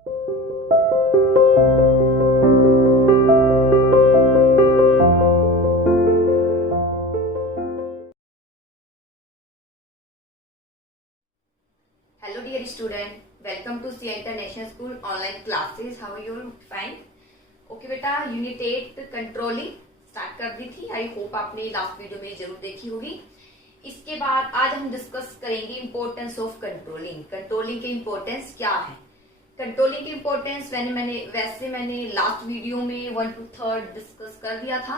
Hello dear student, welcome to CA International School online classes. How are you all? Fine. Okay बेटा, unit 8 controlling start कर दी थी। I hope आपने last video में जरूर देखी होगी। इसके बाद आज हम डिस्कस करेंगे इम्पोर्टेंस ऑफ कंट्रोलिंग। कंट्रोलिंग की इम्पोर्टेंस क्या है? कंट्रोलिंग की इम्पोर्टेंस मैंने लास्ट वीडियो में 1 to 3 डिस्कस कर दिया था,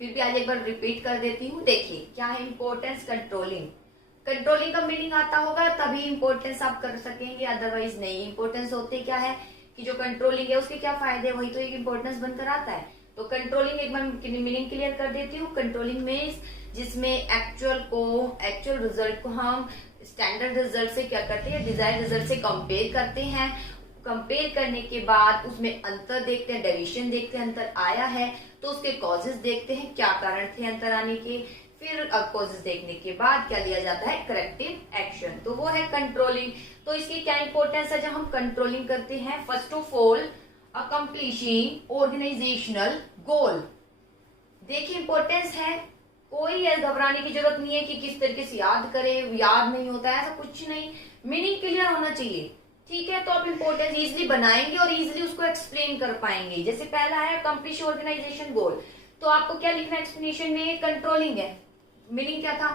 फिर भी आज एक बार रिपीट कर देती हूँ। देखिए क्या है इम्पोर्टेंस कंट्रोलिंग। कंट्रोलिंग का मीनिंग आता होगा तभी इम्पोर्टेंस आप कर सकेंगे, अदरवाइज नहीं। इम्पोर्टेंस होते क्या है कि जो कंट्रोलिंग है उसके क्या फायदे, वही तो एक इम्पोर्टेंस बनकर आता है। तो कंट्रोलिंग एक बार मीनिंग क्लियर कर देती हूँ। कंट्रोलिंग मीन्स जिसमें एक्चुअल रिजल्ट को हम स्टैंडर्ड रिजल्ट से क्या करते हैं, डिजायर्ड रिजल्ट से कंपेयर करते हैं। कंपेयर करने के बाद उसमें अंतर देखते हैं, डेविएशन देखते हैं, अंतर आया है तो उसके कॉजेज देखते हैं, क्या कारण थे अंतर आने के। फिर कॉजेज देखने के बाद क्या लिया जाता है, करेक्टिव एक्शन। तो वो है कंट्रोलिंग। तो इसकी क्या इंपॉर्टेंस है जब हम कंट्रोलिंग करते हैं? First of all accomplishing organisational goal. देखिए इंपॉर्टेंस है, कोई घबराने की जरूरत नहीं है कि किस तरीके से याद करे, याद नहीं होता है, ऐसा कुछ नहीं। मीनिंग क्लियर होना चाहिए, ठीक है? तो आप इंपॉर्टेंस इजिली बनाएंगे और इजिली उसको एक्सप्लेन कर पाएंगे। जैसे पहला है अकम्प्लिश ऑर्गेनाइजेशन गोल, तो आपको क्या लिखना है एक्सप्लेनेशन में? कंट्रोलिंग है। मीनिंग क्या था?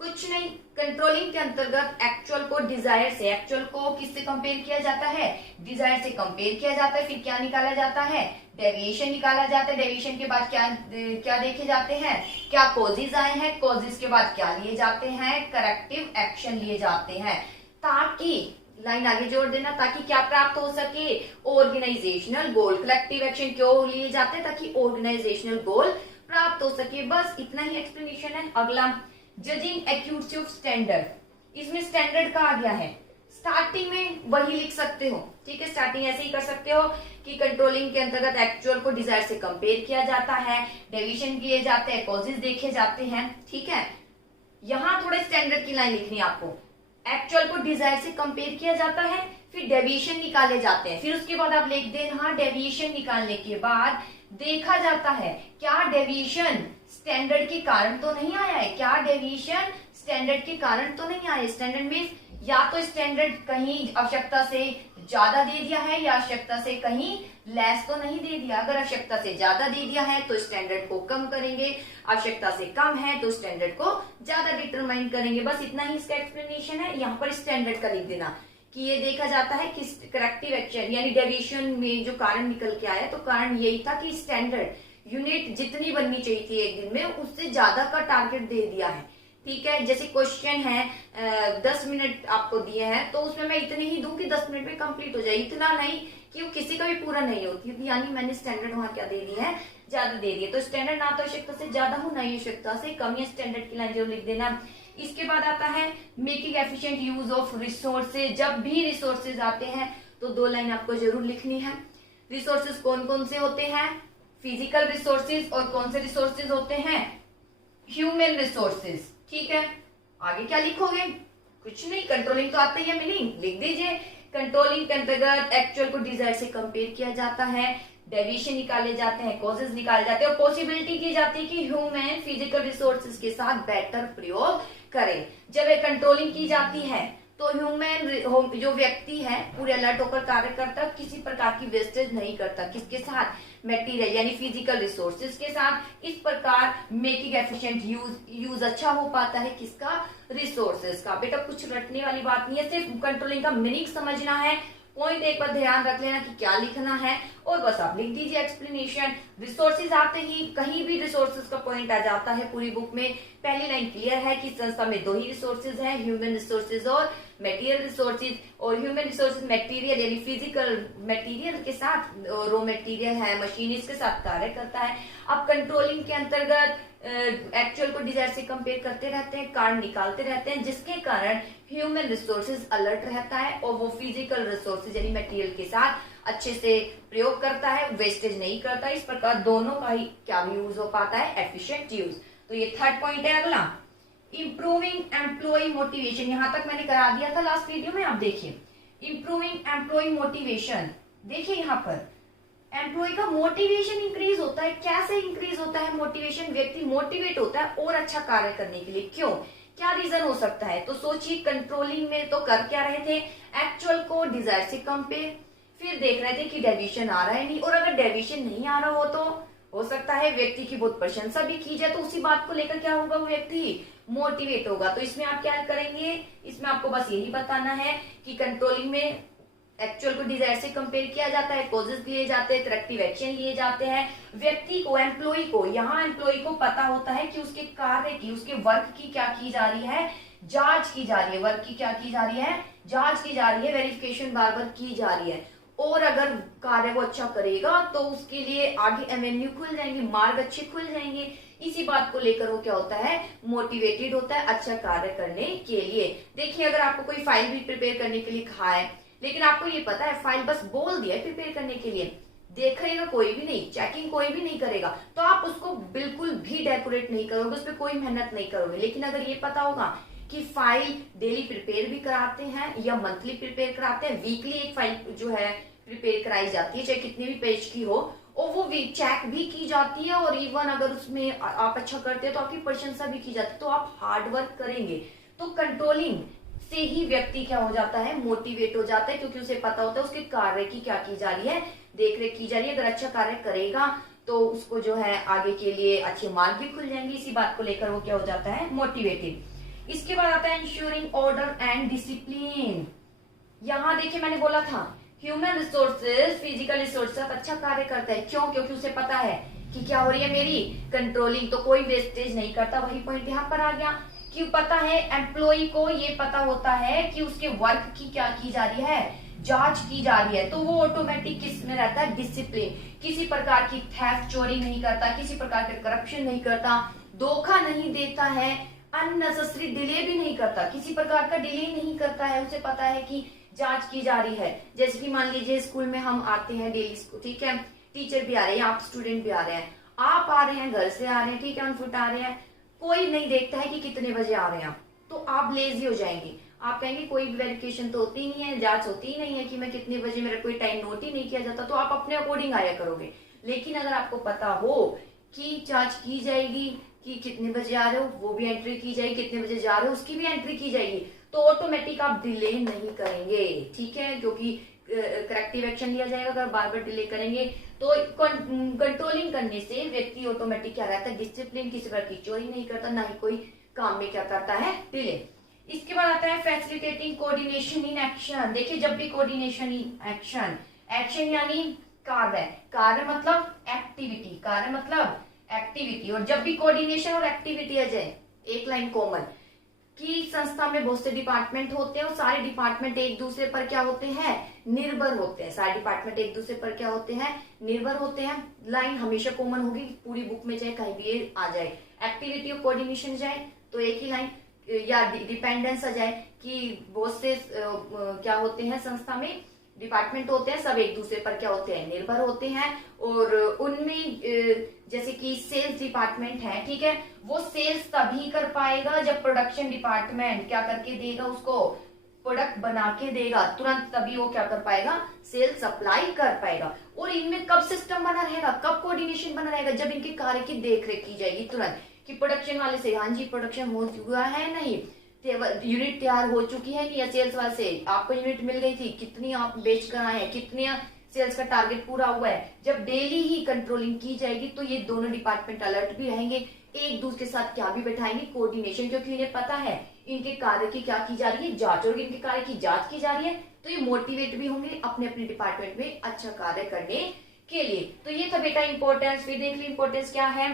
कुछ नहीं। कंट्रोलिंग के अंतर्गत एक्चुअल को डिजायर से, एक्चुअल को किससे कंपेयर किया जाता है? डिजायर से कंपेयर किया जाता है। फिर क्या निकाला जाता है? डेविएशन निकाला जाता है। डेविएशन के बाद क्या देखे जाते हैं? क्या कॉजेज आए हैं? कॉजेज के बाद क्या लिए जाते हैं? करेक्टिव एक्शन लिए जाते हैं। ताकि लाइन आगे जोड़ देना, ताकि क्या प्राप्त हो सके? ऑर्गेनाइजेशनल गोल। कलेक्टिव एक्शन क्यों लिए जाते हैं? ताकि ऑर्गेनाइजेशनल गोल प्राप्त हो सके। बस इतना ही एक्सप्लेनेशन है। अगला जजिंग एक्यूरेसी ऑफ स्टैंडर्ड। इसमें स्टैंडर्ड का आ गया है, स्टार्टिंग में वही लिख सकते हो, ठीक है? स्टार्टिंग ऐसे ही कर सकते हो कि कंट्रोलिंग के अंतर्गत एक्चुअल को डिजायर से कंपेयर किया जाता है, डेविएशन किए जाते हैं, कॉजेज देखे जाते हैं, ठीक है? यहां थोड़े स्टैंडर्ड की लाइन लिखनी है आपको। एक्चुअल को डिजायर से कंपेयर किया जाता है, फिर डेविएशन निकाले जाते हैं। फिर उसके बाद आप लिख देना, डेविएशन निकालने के बाद देखा जाता है क्या डेविएशन स्टैंडर्ड के कारण तो नहीं आया है, क्या डेविएशन स्टैंडर्ड के कारण तो नहीं आया। स्टैंडर्ड मींस या तो स्टैंडर्ड कहीं आवश्यकता से ज्यादा दे दिया है या आवश्यकता से कहीं लेस तो नहीं दे दिया। अगर आवश्यकता से ज्यादा दे दिया है तो स्टैंडर्ड को कम करेंगे, आवश्यकता से कम है तो स्टैंडर्ड को ज्यादा डिटरमाइन करेंगे। बस इतना ही इसका एक्सप्लेनेशन है। यहाँ पर स्टैंडर्ड का लिख देना कि ये देखा जाता है कि करेक्टिव एक्शन यानी डेविएशन में जो कारण निकल के आया, तो कारण यही था कि स्टैंडर्ड यूनिट जितनी बननी चाहिए थी एक दिन में उससे ज्यादा का टारगेट दे दिया है, ठीक है? जैसे क्वेश्चन है 10 मिनट आपको दिए हैं तो उसमें मैं इतने ही दूं कि 10 मिनट में कंप्लीट हो जाए, इतना नहीं कि वो किसी का भी पूरा नहीं होती, यानी मैंने स्टैंडर्ड वहां क्या दे दी है, ज्यादा दे दी है। तो स्टैंडर्ड ना तो आवश्यकता से ज्यादा हो ना आवश्यकता से कम, या स्टैंडर्ड की लाइन जो लिख देना। इसके बाद आता है making efficient use of resources. जब भी रिसोर्सेज आते हैं तो 2 लाइन आपको जरूर लिखनी है। रिसोर्सेज कौन कौन से होते हैं? Physical resources. और कौन से रिसोर्सेज होते हैं? ह्यूमन रिसोर्सेज, ठीक है? आगे क्या लिखोगे? कुछ नहीं, कंट्रोलिंग तो आता ही है, मीनिंग लिख दीजिए। कंट्रोलिंग के अंतर्गत एक्चुअल को डिजायर से कंपेयर किया जाता है, डेविएशन निकाले जाते हैं, कॉजेज निकाले जाते हैं और पॉसिबिलिटी की जाती है कि ह्यूमन फिजिकल रिसोर्सेज के साथ बेटर प्रयोग करें। जब ये कंट्रोलिंग की जाती है तो ह्यूमन जो व्यक्ति है पूरे अलर्ट होकर कार्य करता, किसी प्रकार की वेस्टेज नहीं करता। किसके साथ? मटेरियल यानी फिजिकल रिसोर्सेज के साथ। इस प्रकार मेकिंग एफिशिएंट यूज अच्छा हो पाता है किसका? रिसोर्सेज का। बेटा कुछ रटने वाली बात नहीं है, सिर्फ कंट्रोलिंग का मीनिंग समझना है। पॉइंट एक बार ध्यान रख लेना कि क्या लिखना है और बस आप लिख दीजिए एक्सप्लेनेशन। रिसोर्सेज आते ही कहीं भी रिसोर्सेज का पॉइंट आ जाता है पूरी बुक में। पहली लाइन क्लियर है कि संस्था में 2 ही रिसोर्सेज हैं, ह्यूमन रिसोर्सेज और मटेरियल रिसोर्सेज। और ह्यूमन रिसोर्सेज मटेरियल यानी फिजिकल मटेरियल के साथ, रॉ मटेरियल है, मशीन, इसके साथ कार्य करता है। अब कंट्रोलिंग के अंतर्गत एक्चुअल को डिजायर से कंपेयर करते रहते हैं, कारण निकालते रहते हैं, जिसके कारण ह्यूमन रिसोर्सेज अलर्ट रहता है और वो फिजिकल रिसोर्सेज यानी मटेरियल के साथ अच्छे से प्रयोग करता है, वेस्टेज नहीं करता। इस प्रकार दोनों का ही क्या भी यूज हो पाता है, एफिशिएंट यूज। तो ये 3rd पॉइंट है। अगला इंप्रूविंग एम्प्लॉय मोटिवेशन, यहां तक मैंने करा दिया था लास्ट वीडियो में, आप देखिए। Improving employ motivation. देखिए यहाँ पर एम्प्लॉय का मोटिवेशन इंक्रीज होता है। कैसे इंक्रीज होता है मोटिवेशन? व्यक्ति मोटिवेट होता है और अच्छा कार्य करने के लिए। क्यों? क्या रीजन हो सकता है? तो सोचिए, कंट्रोलिंग में तो कर क्या रहे थे? एक्चुअल को डिजायर से कंपेयर, फिर देख रहे थे कि डेविएशन आ रहा है नहीं, और अगर डेविएशन नहीं आ रहा तो हो सकता है व्यक्ति की बहुत प्रशंसा भी की जाए, तो उसी बात को लेकर क्या होगा? वो व्यक्ति मोटिवेट होगा। तो इसमें आप क्या करेंगे? इसमें आपको बस यही बताना है कि कंट्रोलिंग में एक्चुअल को डिजायर से कंपेयर किया जाता है, कॉजेस लिए जाते हैं, करेक्टिव एक्शन लिए जाते हैं। व्यक्ति को, एम्प्लॉय को, यहाँ एम्प्लॉय को पता होता है कि उसके कार्य की, उसके वर्क की क्या की जा रही है? जांच की जा रही है। वर्क की क्या की जा रही है? जांच की जा रही है, वेरिफिकेशन बार बार की जा रही है। और अगर कार्य वो अच्छा करेगा तो उसके लिए आगे एवेन्यू खुल जाएंगे, मार्ग अच्छे खुल जाएंगे। इसी बात को लेकर वो क्या होता है? मोटिवेटेड होता है अच्छा कार्य करने के लिए। देखिए, अगर आपको कोई फाइल भी प्रिपेयर करने के लिए कहा है, लेकिन आपको ये पता है फाइल बस बोल दिया है प्रिपेयर करने के लिए, देखेगा कोई भी नहीं, चेकिंग कोई भी नहीं करेगा, तो आप उसको बिल्कुल भी डेकोरेट नहीं करोगे, उस पर कोई मेहनत नहीं करोगे। लेकिन अगर ये पता होगा कि फाइल डेली प्रिपेयर भी कराते हैं या मंथली प्रिपेयर कराते हैं, वीकली एक फाइल जो है प्रिपेयर कराई जाती है, चाहे कितने भी पेज की हो, और वो चेक भी की जाती है, और इवन अगर उसमें आप अच्छा करते हैं तो आपकी प्रशंसा भी की जाती है, तो आप हार्ड वर्क करेंगे। तो कंट्रोलिंग से ही व्यक्ति क्या हो जाता है? मोटिवेट हो जाता है, क्योंकि उसे पता होता है उसके कार्य की क्या की जा रही है, देख रेख की जा रही है। अगर अच्छा कार्य करेगा तो उसको जो है आगे के लिए अच्छे मार्ग भी खुल जाएंगे। इसी बात को लेकर वो क्या हो जाता है? मोटिवेटेड। इसके बाद आता है इंश्योरिंग ऑर्डर एंड डिसिप्लिन। यहाँ देखिए, मैंने बोला था ह्यूमन रिसोर्सेज फिजिकल रिसोर्सेज अच्छा कार्य करता है। क्यों? क्योंकि उसे पता है कि क्या हो रही है मेरी कंट्रोलिंग, तो कोई वेस्टेज नहीं करता। वही पॉइंट यहाँ पर आ गया। क्यों पता है? एम्प्लॉय को ये पता होता है कि उसके वर्क की क्या की जा रही है? जांच की जा रही है, तो वो ऑटोमेटिक किस में रहता है? डिसिप्लिन। किसी प्रकार की थेफ्ट, चोरी नहीं करता, किसी प्रकार का करप्शन नहीं करता, धोखा नहीं देता है, अननेसेसरी डिले भी नहीं करता, किसी प्रकार का डिले नहीं करता है। उसे पता है कि जांच की जा रही है। जैसे कि मान लीजिए स्कूल में हम आते हैं डेली, ठीक है, टीचर भी आ रहे हैं, आप स्टूडेंट भी आ रहे हैं, आप आ रहे हैं, घर से आ रहे हैं, ठीक है, ऑन फुट आ रहे हैं, कोई नहीं देखता है कि कितने बजे आ रहे हैं, तो आप लेजी हो जाएंगे। आप कहेंगे कोई भी वेरिफिकेशन तो होती नहीं है, जांच होती ही नहीं है कि मैं कितने बजे, मेरा कोई टाइम नोट ही नहीं किया जाता, तो आप अपने अकॉर्डिंग आया करोगे। लेकिन अगर आपको पता हो कि जांच की जाएगी कि कितने बजे आ रहे हो, वो भी एंट्री की जाएगी, कितने बजे जा रहे हो उसकी भी एंट्री की जाएगी, तो ऑटोमेटिक आप डिले नहीं करेंगे, ठीक है, क्योंकि करेक्टिव एक्शन लिया जाएगा। अगर बार बार डिले करेंगे तो कंट्रोलिंग करने से व्यक्ति ऑटोमेटिक क्या रहता है? डिसिप्लिन, किसी प्रकार की चोरी नहीं करता, ना ही कोई काम में क्या करता है? डिले। इसके बाद आता है फैसिलिटेटिंग कोऑर्डिनेशन इन एक्शन। देखिए, जब भी कोऑर्डिनेशन इन एक्शन, एक्शन यानी कार्य, कार्य मतलब एक्टिविटी, कार्य मतलब एक्टिविटी, और जब भी कोऑर्डिनेशन और एक्टिविटी आ जाए, एक लाइन कॉमन कि संस्था में बहुत से डिपार्टमेंट होते हैं और सारे डिपार्टमेंट एक दूसरे पर क्या होते हैं? निर्भर होते हैं। सारे डिपार्टमेंट एक दूसरे पर क्या होते हैं? निर्भर होते हैं। लाइन हमेशा कॉमन होगी, पूरी बुक में चाहे कहीं भी ये आ जाए, एक्टिविटी और कोऑर्डिनेशन जाए तो एक ही लाइन, या डिपेंडेंस आ जाए कि बहुत से क्या होते हैं संस्था में डिपार्टमेंट होते हैं, सब एक दूसरे पर क्या होते हैं? निर्भर होते हैं। और उनमें जैसे कि सेल्स डिपार्टमेंट है, ठीक है, वो सेल्स तभी कर पाएगा जब प्रोडक्शन डिपार्टमेंट क्या करके देगा? उसको प्रोडक्ट बना के देगा, तुरंत तभी वो क्या कर पाएगा? सेल सप्लाई कर पाएगा। और इनमें कब सिस्टम बना रहेगा, कब कोऑर्डिनेशन बना रहेगा? जब इनके कार्य की देखरेख की जाएगी तुरंत, कि प्रोडक्शन वाले से हाँ जी प्रोडक्शन हो चुका है नहीं, यूनिट तैयार हो चुकी है नहीं, या सेल्स वाले से आपको यूनिट मिल गई थी, कितनी आप बेच कर आए हैं, कितने सेल्स का टारगेट पूरा हुआ है। जब डेली ही कंट्रोलिंग की जाएगी तो ये दोनों डिपार्टमेंट अलर्ट भी रहेंगे, एक दूसरे के साथ क्या भी बैठाएंगे? कोऑर्डिनेशन, क्योंकि इन्हें पता है इनके कार्य की क्या की जा रही है? जांच, और इनके कार्य की जांच की जा रही है, तो ये मोटिवेट भी होंगे अपने अपने डिपार्टमेंट में अच्छा कार्य करने के लिए। तो ये था बेटा इंपॉर्टेंस। फिर देख ली इंपॉर्टेंस क्या है।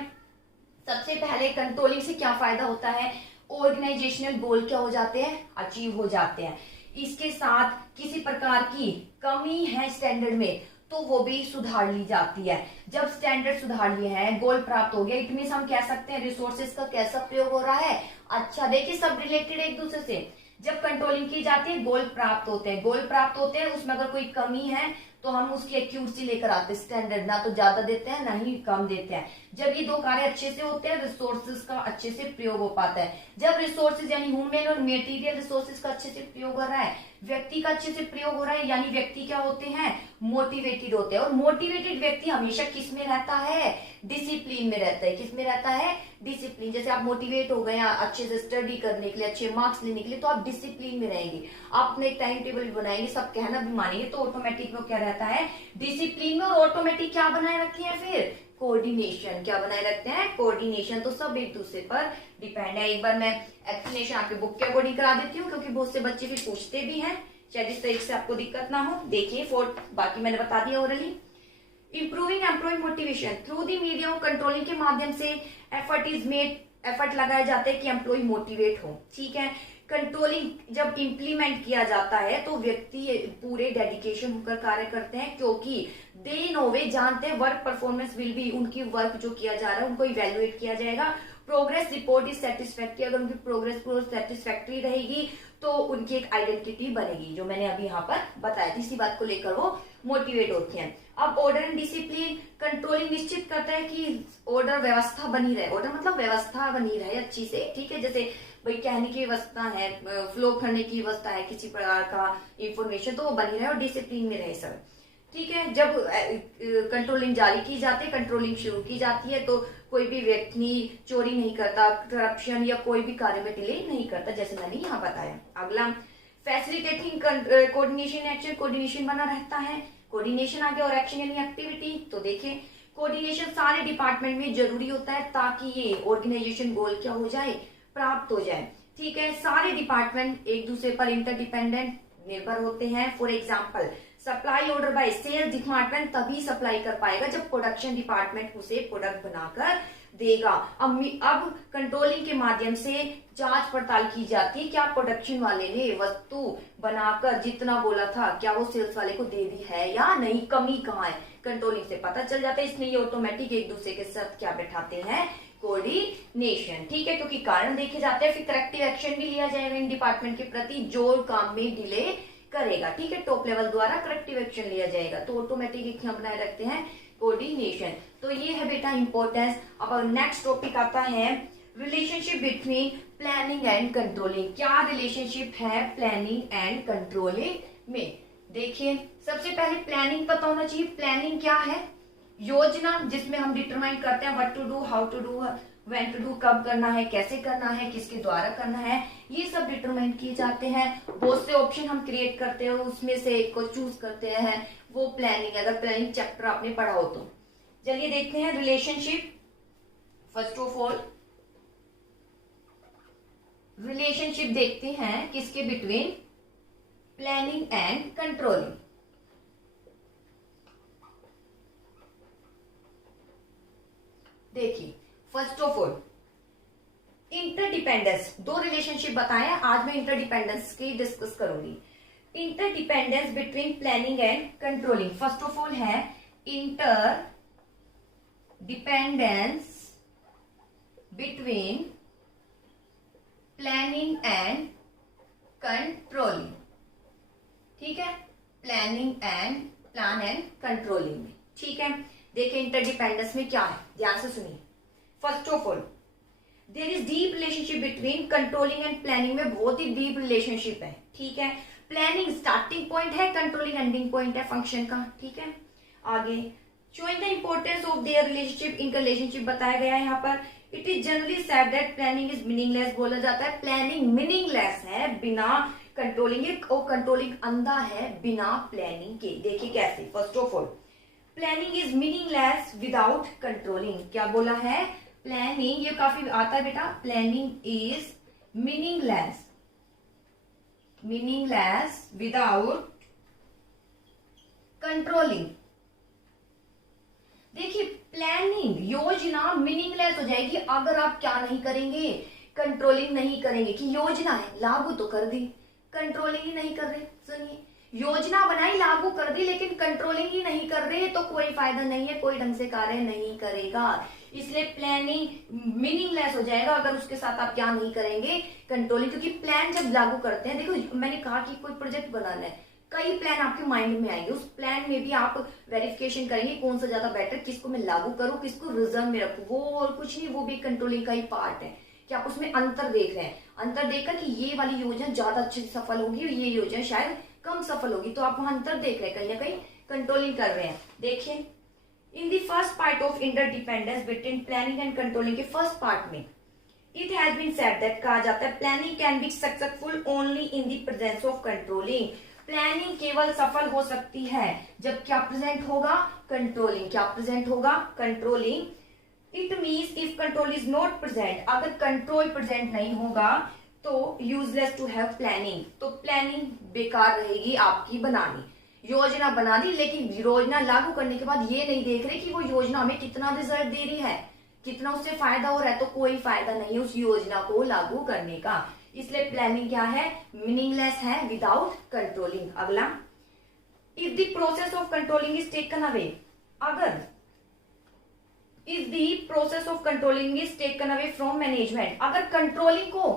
सबसे पहले कंट्रोलिंग से क्या फायदा होता है? ऑर्गेनाइजेशनल गोल क्या हो जाते हैं? अचीव हो जाते हैं। इसके साथ किसी प्रकार की कमी है स्टैंडर्ड में तो वो भी सुधार ली जाती है। जब स्टैंडर्ड सुधार लिए हैं, गोल प्राप्त हो गया, इट मींस हम कह सकते हैं रिसोर्सेज का कैसा प्रयोग हो रहा है? अच्छा। देखिए, सब रिलेटेड एक दूसरे से। जब कंट्रोलिंग की जाती है गोल प्राप्त होते हैं, गोल प्राप्त होते हैं, उसमें अगर कोई कमी है तो हम उसकी एक्यूरेसी लेकर आते हैं, स्टैंडर्ड ना तो ज्यादा देते हैं ना ही कम देते हैं। जब ये दो कार्य अच्छे से होते हैं, रिसोर्सेज का अच्छे से प्रयोग हो पाता है। जब रिसोर्सेज यानी ह्यूमन और मटेरियल रिसोर्सेज का अच्छे से प्रयोग हो रहा है, व्यक्ति का अच्छे से प्रयोग हो रहा है, यानी व्यक्ति क्या होते हैं, मोटिवेटेड होते हैं। और मोटिवेटेड व्यक्ति हमेशा किस में रहता है, डिसिप्लिन में रहता है। किस में रहता है, डिसिप्लिन। जैसे आप मोटिवेट हो गए अच्छे से स्टडी करने के लिए, अच्छे मार्क्स लेने के लिए, तो आप डिसिप्लिन में रहेंगे। आप अपने एक टाइम टेबल बनाएंगे, सब कहना भी मानेंगे, तो ऑटोमेटिक वो क्या रहता है, डिसिप्लिन में। और ऑटोमेटिक क्या बनाए रखते हैं फिर, कोऑर्डिनेशन। क्या बनाए रखते हैं, कोऑर्डिनेशन। तो सब एक दूसरे पर डिपेंड है। एक बार मैं एक्सप्लेनेशन आपके बुक के अकॉर्डिंग करा देती हूँ, क्योंकि बहुत से बच्चे भी पूछते भी हैं, शायद इस तरीके से आपको दिक्कत ना हो। देखिए फोर्थ, बाकी मैंने बता दिया orally. Improving employ motivation through the media of controlling के माध्यम से एफर्ट लगाए जाते हैं कि एम्प्लॉय मोटिवेट हो। ठीक है, कंट्रोलिंग जब इंप्लीमेंट किया जाता है तो व्यक्ति पूरे डेडिकेशन होकर कार्य करते हैं, क्योंकि दे नो वे जानते हैं वर्क परफॉर्मेंस विल बी, उनकी वर्क जो किया जा रहा है उनको इवेल्युएट किया जाएगा। प्रोग्रेस रिपोर्ट इज सेटिस्फैक्ट्री, अगर उनकी प्रोग्रेस सेटिस्फैक्ट्री रहेगी तो उनकी एक आइडेंटिटी बनेगी, जो मैंने अभी यहाँ पर बताया थी। इसी बात को लेकर वो मोटिवेट होते हैं। अब ऑर्डर एंड डिसिप्लिन, कंट्रोलिंग निश्चित करता है कि ऑर्डर व्यवस्था बनी रहे। ऑर्डर मतलब व्यवस्था बनी रहे अच्छी से। ठीक है, जैसे भाई कहने की व्यवस्था है, फ्लो करने की व्यवस्था है, किसी प्रकार का इंफॉर्मेशन, तो वो बनी रहे और डिसिप्लिन में रहे सब। ठीक है, जब कंट्रोलिंग जारी की जाती है, कंट्रोलिंग शुरू की जाती है, तो कोई भी व्यक्ति चोरी नहीं करता, करप्शन या कोई भी कार्य में डिले नहीं करता, जैसे मैंने यहाँ बताया। अगला, फैसिलिटेटिंग कोऑर्डिनेशन एक्शन, कोऑर्डिनेशन बना रहता है। कोऑर्डिनेशन आगे और एक्शन यानी एक्टिविटी। तो देखिए, कोऑर्डिनेशन सारे डिपार्टमेंट में जरूरी होता है ताकि ये ऑर्गेनाइजेशन गोल क्या हो जाए, प्राप्त हो जाए। ठीक है, सारे डिपार्टमेंट एक दूसरे पर इंटरडिपेंडेंट निर्भर होते हैं। For example, supply order by sales department तभी सप्लाई कर पाएगा जब प्रोडक्शन डिपार्टमेंट उसे प्रोडक्ट बनाकर देगा। अब कंट्रोलिंग के माध्यम से जांच पड़ताल की जाती है, क्या प्रोडक्शन वाले ने वस्तु बनाकर जितना बोला था क्या वो सेल्स वाले को दे दी है या नहीं, कमी कहाँ है, कंट्रोलिंग से पता चल जाता है। इसलिए ये ऑटोमेटिक एक दूसरे के साथ क्या बैठाते हैं, कोऑर्डिनेशन। ठीक है, क्योंकि कारण देखे जाते हैं, फिर करेक्टिव एक्शन भी लिया जाएगा इन डिपार्टमेंट के प्रति जो काम में डिले करेगा। ठीक है, टॉप लेवल द्वारा करेक्टिव एक्शन लिया जाएगा, तो ऑटोमेटिक क्या बनाए रखते हैं, कोऑर्डिनेशन। तो ये है बेटा इंपॉर्टेंस। अब नेक्स्ट टॉपिक आता है relationship between planning and controlling. क्या रिलेशनशिप है प्लानिंग एंड कंट्रोलिंग में? देखिए, सबसे पहले प्लानिंग पता होना चाहिए। प्लानिंग क्या है, योजना, जिसमें हम डिटरमाइन करते हैं what to do, how to do, when to do, कब करना है, कैसे करना है, किसके द्वारा करना है, ये सब डिटरमाइन किए जाते हैं। बहुत से ऑप्शन हम क्रिएट करते हैं, उसमें से एक को चूज करते हैं, वो प्लानिंग। अगर प्लानिंग चैप्टर आपने पढ़ा हो तो चलिए देखते हैं relationship. First of all relationship देखते हैं किसके बिटवीन, प्लानिंग एंड कंट्रोलिंग। देखिए, फर्स्ट ऑफ ऑल इंटरडिपेंडेंस, दो रिलेशनशिप बताए, आज मैं इंटरडिपेंडेंस की डिस्कस करूंगी। Interdependence between planning and controlling. First of all है interdependence between planning and controlling. ठीक है, planning and plan and controlling में। ठीक है, देखिए इंटरडिपेंडेंस में क्या है, ध्यान से सुनिए। First of all there is deep relationship between controlling and planning में बहुत ही डीप रिलेशनशिप है। ठीक है, प्लानिंग स्टार्टिंग पॉइंट है, कंट्रोलिंग एंडिंग पॉइंट है फंक्शन का। ठीक है, आगे showing the importance of their relationship, इनका रिलेशनशिप बताया गया है यहाँ पर। It is generally said that planning is meaningless, बोला जाता है प्लानिंग मीनिंगलेस है बिना कंट्रोलिंग, और कंट्रोलिंग अंधा है बिना प्लानिंग के। देखिए कैसे, first of all planning is meaningless without controlling. क्या बोला है, प्लानिंग, ये काफी आता है बेटा, planning is meaningless without controlling. देखिए प्लानिंग, योजना मीनिंगलेस हो जाएगी अगर आप क्या नहीं करेंगे, कंट्रोलिंग नहीं करेंगे। कि योजना है, लागू तो कर दी, कंट्रोलिंग ही नहीं कर रहे। सुनिए, योजना बनाई, लागू कर दी, लेकिन कंट्रोलिंग ही नहीं कर रहे तो कोई फायदा नहीं है, कोई ढंग से कार्य नहीं करेगा। इसलिए प्लानिंग मीनिंगलेस हो जाएगा अगर उसके साथ आप क्या नहीं करेंगे, कंट्रोलिंग। क्योंकि प्लान जब लागू करते हैं, देखो मैंने कहा कि कोई प्रोजेक्ट बनाना है, कई प्लान आपके माइंड में आएंगे, उस प्लान में भी आप वेरिफिकेशन करेंगे कौन सा ज्यादा बेटर, किसको मैं लागू करूं, किसको रिजर्व में रखूं, वो और कुछ नहीं, वो भी कंट्रोलिंग का ही पार्ट है। कि आप उसमें अंतर देख रहे हैं, अंतर देखकर कि ये वाली योजना ज्यादा अच्छे से सफल होगी और ये योजना शायद कम सफल होगी, तो आप वहां अंतर देख रहे हैं, कहीं ना कहीं कंट्रोलिंग कर रहे हैं। देखिए in the first part of interdependence between planning and controlling के फर्स्ट पार्ट में it has been said that, कहा जाता है planning can be successful only in the presence of controlling. Planning केवल सफल हो सकती है जब क्या प्रेजेंट होगा, कंट्रोलिंग। क्या प्रेजेंट होगा, controlling. It means if control is not present, अगर कंट्रोल प्रेजेंट नहीं होगा तो यूजलेस टू हैव प्लानिंग, तो प्लानिंग बेकार रहेगी आपकी बनानी। योजना बना दी लेकिन योजना लागू करने के बाद ये नहीं देख रहे कि वो योजना हमें कितना रिजल्ट दे रही है, कितना उससे फायदा हो रहा है, तो कोई फायदा नहीं उस योजना को लागू करने का। इसलिए प्लानिंग क्या है, मीनिंगलेस है विदाउट कंट्रोलिंग। अगला, if the process of controlling is taken away, अगर if the process of controlling is taken away from management, अगर कंट्रोलिंग को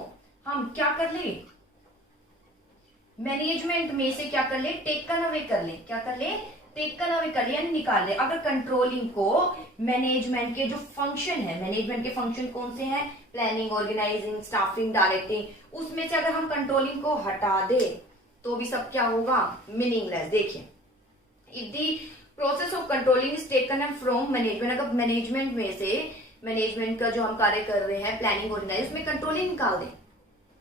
हम क्या कर ले, मैनेजमेंट में से क्या कर ले, टेकन अवे कर ले, क्या कर ले, टेकन अवे कर ले यानी निकाल ले। अगर कंट्रोलिंग को मैनेजमेंट के जो फंक्शन है, मैनेजमेंट के फंक्शन कौन से हैं, प्लानिंग, ऑर्गेनाइजिंग, स्टाफिंग, डायरेक्टिंग, उसमें से अगर हम कंट्रोलिंग को हटा दे तो भी सब क्या होगा, मीनिंगलेस। देखिए if the process of controlling is taken up from management, अगर मैनेजमेंट में से, मैनेजमेंट का जो हम कार्य कर रहे हैं प्लानिंग, ऑर्गेनाइज, उसमें कंट्रोलिंग निकाल दे,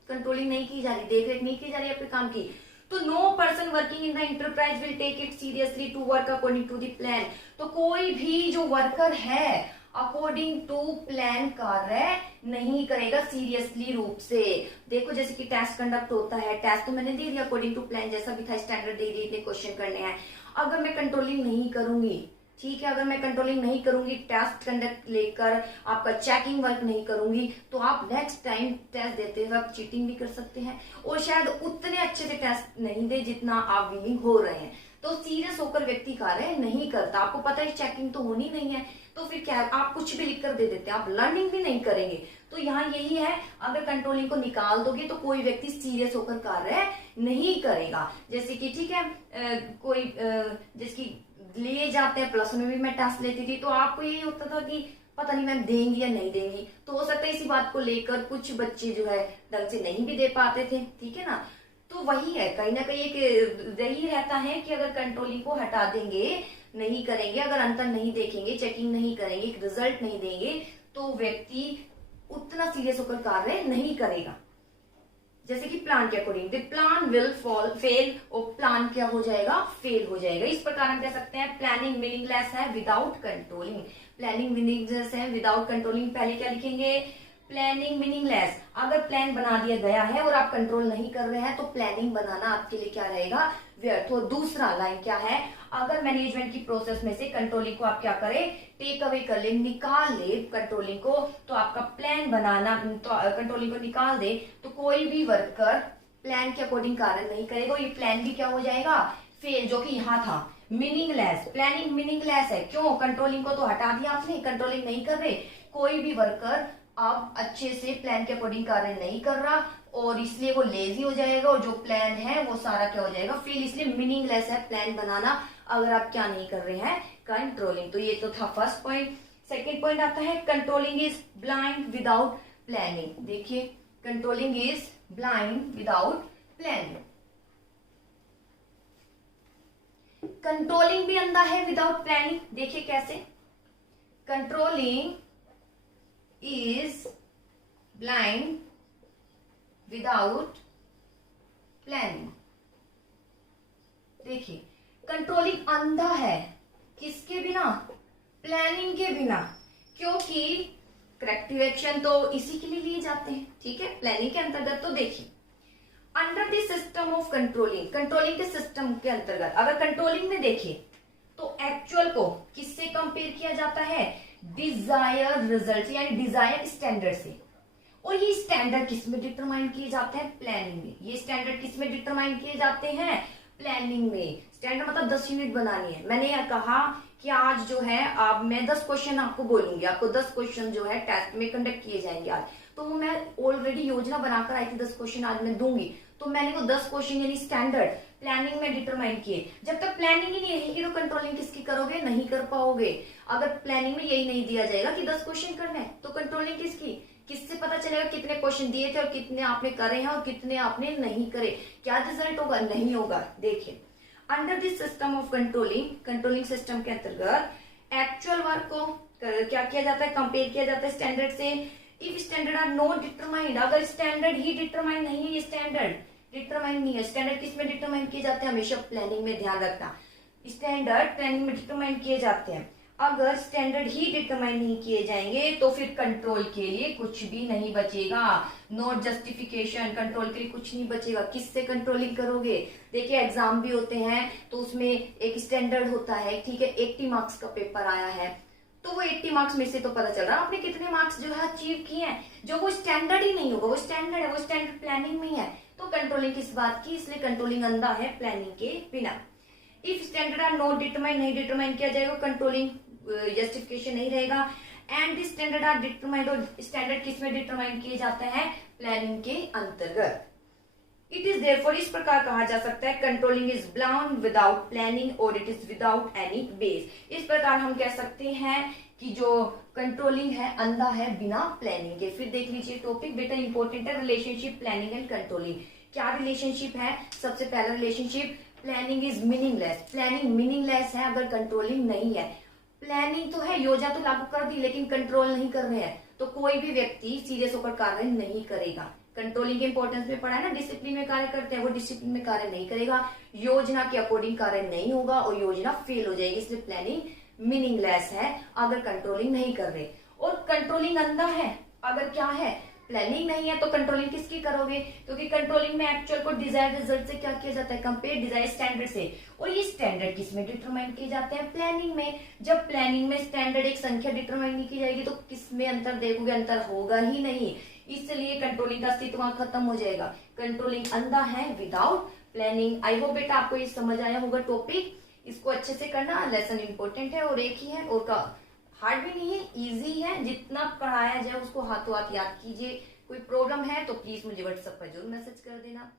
कंट्रोलिंग नहीं की जा रही, देख रेख नहीं की जा रही अपने काम की, तो no person working in the enterprise will take it seriously to work according to the plan. तो कोई भी जो वर्कर है अकॉर्डिंग टू प्लान कार्य नहीं करेगा सीरियसली रूप से। देखो जैसे कि टेस्ट कंडक्ट होता है, टेस्ट तो मैंने दे दिया अकॉर्डिंग टू प्लान, जैसा भी था स्टैंडर्ड दे दिए, इतने क्वेश्चन करने हैं। अगर मैं कंट्रोलिंग नहीं करूंगी, ठीक है, अगर मैं कंट्रोलिंग नहीं करूंगी, टेस्ट कंडक्ट लेकर आपका चेकिंग वर्क नहीं करूंगी, तो आप नेक्स्ट टाइम टेस्ट देते वक्त चीटिंग भी कर सकते हैं और शायद उतने अच्छे से टेस्ट नहीं दे जितना आप विलिंग हो रहे हैं। तो सीरियस होकर व्यक्ति कार्य नहीं करता, आपको पता है चेकिंग तो होनी नहीं है, तो फिर क्या आप कुछ भी लिख कर दे देते हैं, आप लर्निंग भी नहीं करेंगे। तो यहाँ यही है, अगर कंट्रोलिंग को निकाल दोगे तो कोई व्यक्ति सीरियस होकर कार्य नहीं करेगा। जैसे कि ठीक है, कोई जिसकी लिए जाते हैं, प्लस में भी मैं टेस्ट लेती थी, तो आपको यही होता था कि पता नहीं मैम देंगी या नहीं देंगी, तो हो सकता है इसी बात को लेकर कुछ बच्चे जो है ढंग से नहीं भी दे पाते थे, ठीक है ना। तो वही है, कहीं ना कहीं एक यही रहता है कि अगर कंट्रोलिंग को हटा देंगे, नहीं करेंगे, अगर अंतर नहीं देखेंगे, चेकिंग नहीं करेंगे, रिजल्ट नहीं देंगे, तो व्यक्ति उतना सीरियस होकर कार्य नहीं करेगा। जैसे कि प्लान के according the plan will fail, और प्लान क्या हो जाएगा, फेल हो जाएगा। इस प्रकार हम कह सकते हैं प्लानिंग मीनिंगलेस है विदाउट कंट्रोलिंग, प्लानिंग मीनिंगलेस है विदाउट कंट्रोलिंग। पहले क्या लिखेंगे, प्लानिंग मीनिंगलेस, अगर प्लान बना दिया गया है और आप कंट्रोल नहीं कर रहे हैं तो प्लानिंग बनाना आपके लिए क्या रहेगा, व्यर्थ। और दूसरा लाइन क्या है, अगर मैनेजमेंट की प्रोसेस में से कंट्रोलिंग को आप क्या करें, टेक अवे कर ले, निकाल ले कंट्रोलिंग को, तो आपका प्लान बनाना, तो कंट्रोलिंग को निकाल दे तो कोई भी वर्कर प्लान के अकॉर्डिंग कार्य नहीं करेगा, ये प्लान भी क्या हो जाएगा, फेल, जो कि यहाँ था मीनिंगलेस। प्लानिंग मीनिंगलेस है, क्यों, कंट्रोलिंग को तो हटा दिया आपने, कंट्रोलिंग नहीं कर रहे, कोई भी वर्कर अब अच्छे से प्लान के अकॉर्डिंग कार्य नहीं कर रहा और इसलिए वो लेजी हो जाएगा और जो प्लान है वो सारा क्या हो जाएगा, फेल। इसलिए मीनिंगलेस है प्लान बनाना अगर आप क्या नहीं कर रहे हैं, कंट्रोलिंग। तो ये तो था फर्स्ट पॉइंट। सेकेंड पॉइंट आता है controlling is blind without planning. देखिए controlling is blind without planning, controlling भी अंधा है विदाउट प्लानिंग। देखिए कैसे, controlling is blind without planning। देखिए कंट्रोलिंग अंधा है, किसके बिना, प्लानिंग के बिना, क्योंकि करेक्टिव एक्शन तो इसी के लिए लिए जाते हैं, ठीक है, प्लानिंग के अंतर्गत। तो देखिए under the system of controlling, controlling के सिस्टम के अंतर्गत अगर कंट्रोलिंग में देखिए तो एक्चुअल को किससे कंपेयर किया जाता है, डिजायर रिजल्ट यानी डिजायर स्टैंडर्ड से। और ये स्टैंडर्ड किसमें डिटरमाइन किए जाते हैं, प्लानिंग में। ये स्टैंडर्ड किसमें डिटरमाइन किए जाते हैं, प्लानिंग में। स्टैंडर्ड मतलब 10 यूनिट बनानी है। मैंने यह कहा कि आज जो है अब मैं 10 क्वेश्चन आपको बोलूंगी, आपको 10 क्वेश्चन जो है टेस्ट में कंडक्ट किए जाएंगे आज, तो वो मैं ऑलरेडी योजना बनाकर आई थी, 10 क्वेश्चन आज मैं दूंगी, तो मैंने वो 10 क्वेश्चन यानी स्टैंडर्ड प्लानिंग में डिटरमाइन किए। जब तक प्लानिंग ही नहीं रहेगी तो कंट्रोलिंग किसकी करोगे, नहीं कर पाओगे। अगर प्लानिंग में यही नहीं दिया जाएगा कि 10 क्वेश्चन करना है तो कंट्रोलिंग किसकी किससे पता चलेगा कितने क्वेश्चन दिए थे और कितने आपने करे हैं और कितने आपने नहीं करे, क्या रिजल्ट होगा? नहीं होगा। देखिए, under this system of controlling system के अंतर्गत एक्चुअल वर्क को क्या किया जाता है? कंपेयर किया जाता है स्टैंडर्ड से। If standard are not determined, अगर स्टैंडर्ड ही डिटरमाइन नहीं है, ये स्टैंडर्ड डिटरमाइन नहीं है। स्टैंडर्ड किस में डिटरमाइन किए जाते हैं? हमेशा प्लानिंग में, ध्यान रखना, स्टैंडर्ड प्लानिंग में डिटरमाइन किए जाते हैं। अगर स्टैंडर्ड ही डिटरमाइन नहीं किए जाएंगे तो फिर कंट्रोल के लिए कुछ भी नहीं बचेगा। नॉट जस्टिफिकेशन, कंट्रोल के लिए कुछ नहीं बचेगा। किससे कंट्रोलिंग करोगे? देखिए, एग्जाम भी होते हैं तो उसमें एक स्टैंडर्ड होता है, ठीक है, 80 मार्क्स का पेपर आया है, तो वो 80 मार्क्स में से तो पता चल रहा है आपने कितने मार्क्स जो है अचीव किए हैं। जो वो स्टैंडर्ड ही नहीं होगा, वो स्टैंडर्ड है, वो स्टैंडर्ड प्लानिंग में ही है, तो कंट्रोलिंग किस बात की? इसलिए कंट्रोलिंग अंधा है प्लानिंग के बिना। If standard are not determine, नहीं डिटरमाइन किया जाएगा, कंट्रोलिंग जस्टिफिकेशन नहीं रहेगा। And the standard are determined, और स्टैंडर्ड किस में डिटरमाइन किए जाते हैं? प्लानिंग के अंतर्गत। इट इज देयरफॉर, इस प्रकार कहा जा सकता है, controlling is blonde without planning और it is without any base. इस प्रकार हम कह सकते हैं कि जो कंट्रोलिंग है अंधा है बिना प्लानिंग के। फिर देख लीजिए टॉपिक बेटा इंपॉर्टेंट है, रिलेशनशिप प्लानिंग एंड कंट्रोलिंग। क्या रिलेशनशिप है? सबसे पहला relationship, planning is meaningless. Planning meaningless है अगर कंट्रोलिंग नहीं है। प्लानिंग तो है, योजना तो लागू कर दी, लेकिन कंट्रोल नहीं कर रहे हैं, तो कोई भी व्यक्ति सीरियस होकर कार्य नहीं करेगा। कंट्रोलिंग के इंपॉर्टेंस में पढ़ा है ना, डिसिप्लिन में कार्य करते हैं, वो डिसिप्लिन में कार्य नहीं करेगा, योजना के अकॉर्डिंग कार्य नहीं होगा और योजना फेल हो जाएगी। इसलिए प्लानिंग मीनिंगलेस है अगर कंट्रोलिंग नहीं कर रहे। और कंट्रोलिंग अंधा है अगर क्या है? प्लानिंग नहीं है, तो कंट्रोलिंग किसकी करोगे? क्योंकि कंट्रोलिंग में एक्चुअल को डिजायर रिजल्ट से क्या किया जाता है? कंपेयर डिजायर स्टैंडर्ड से। और ये स्टैंडर्ड किस में डिटरमाइन किए जाते हैं? प्लानिंग में। जब प्लानिंग में स्टैंडर्ड एक संख्या डिटरमाइन नहीं की जाएगी तो किस में अंतर देखोगे? अंतर होगा ही नहीं, इसलिए कंट्रोलिंग का अस्तित्व वहां खत्म हो जाएगा। कंट्रोलिंग अंधा है विदाउट प्लानिंग। आई होप बेटा आपको ये समझ आया होगा टॉपिक, इसको अच्छे से करना, लेसन इंपॉर्टेंट है और एक ही है और का हार्ड भी नहीं है, इजी है। जितना पढ़ाया जाए उसको हाथों हाथ याद कीजिए। कोई प्रॉब्लम है तो प्लीज मुझे व्हाट्सएप पर जरूर मैसेज कर देना।